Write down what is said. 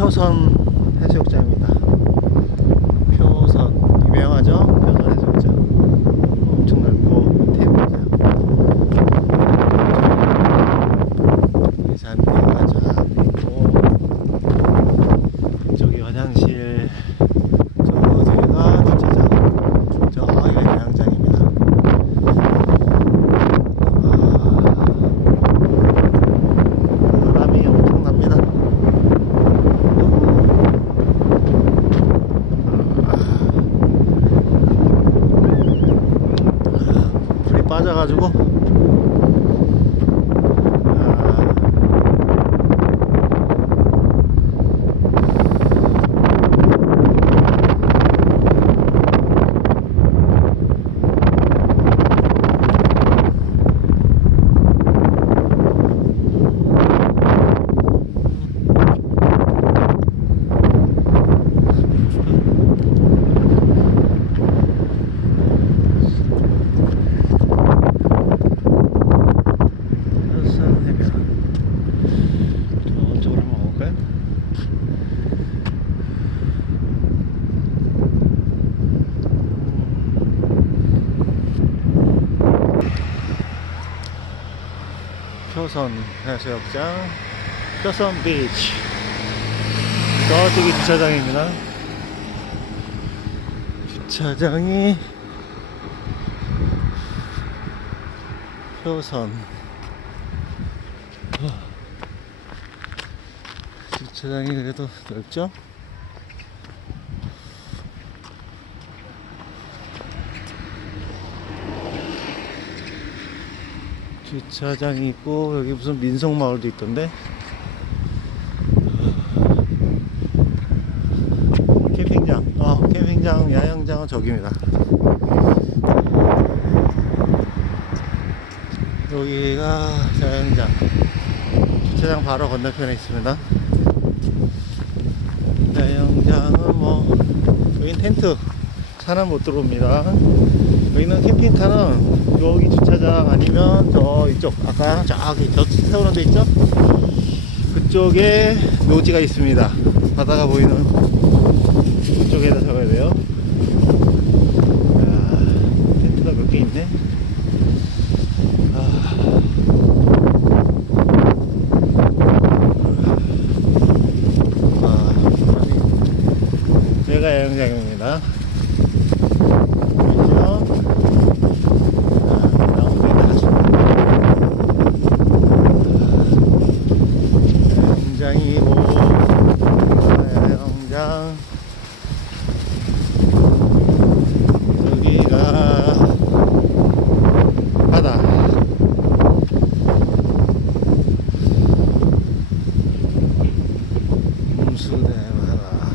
표선 해수욕장입니다. 표선 유명하죠? 표선 해수욕장. 엄청 넓고 테이블 보세요. 이 잔디가 쫙 있고 저기 화장실 저 뒤가 주차장 저기가 야영장입니다. 아, 바람이 엄청납니다. 불이 빠져가지고 아, 헬스장 해변 저쪽으로 한번 가볼까요? 표선 해수욕장 표선 비치 저쪽이 주차장입니다. 주차장이 표선. 주차장이 그래도 넓죠? 주차장이 있고 여기 무슨 민속마을도 있던데? 캠핑장. 어 캠핑장 야영장은 저기입니다. 여기가 야영장. 주차장 바로 건너편에 있습니다. 야영장은 뭐 여긴 텐트. 차는 못 들어옵니다. 여기는 캠핑카는 여기 주차장 아니면 저 이쪽 아까 저기 저 세우는 데 있죠? 그쪽에 노지가 있습니다. 바다가 보이는 그쪽에다 적어야 돼요. 야, 텐트가 몇 개 있네. 아. 아, 제가 야영장입니다. 보이죠? 아, 나무들이 다 야영장이고, 야영장. 여기가 바다. 음수대 바다